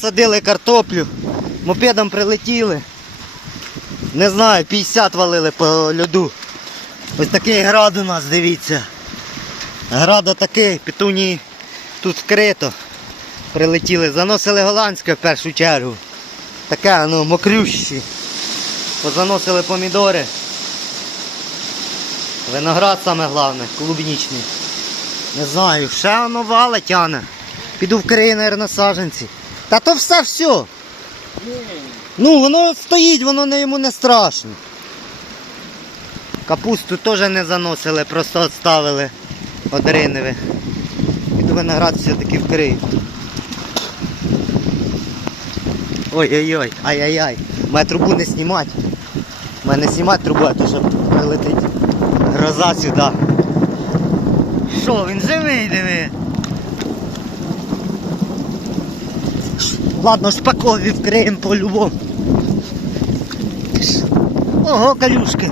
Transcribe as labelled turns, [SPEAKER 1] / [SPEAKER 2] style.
[SPEAKER 1] садили картоплю, мопедом прилетіли. Не знаю, 50 валили по льоду. Ось такий град у нас, дивіться. Град такий, петуні тут вкрито. Прилетіли, заносили голландське в першу чергу. Таке, ну, мокрющі. Позаносили помідори. Виноград саме головне, клубнічний. Не знаю, ще воно вале тяне. Піду в країни на саженці. Та то все все. Ну, воно стоїть, воно не, йому не страшно. Капусту теж не заносили, просто відставили одриневе. Піду виноград все-таки вкрию. Ой-ой-ой, ай-яй-яй. Має трубу не знімати. Мене знімати трубу, а то що прилетить гроза сюди. Що, він живий, диви. Ладно, спакові вкриємо по-любому. Ого, калюшки.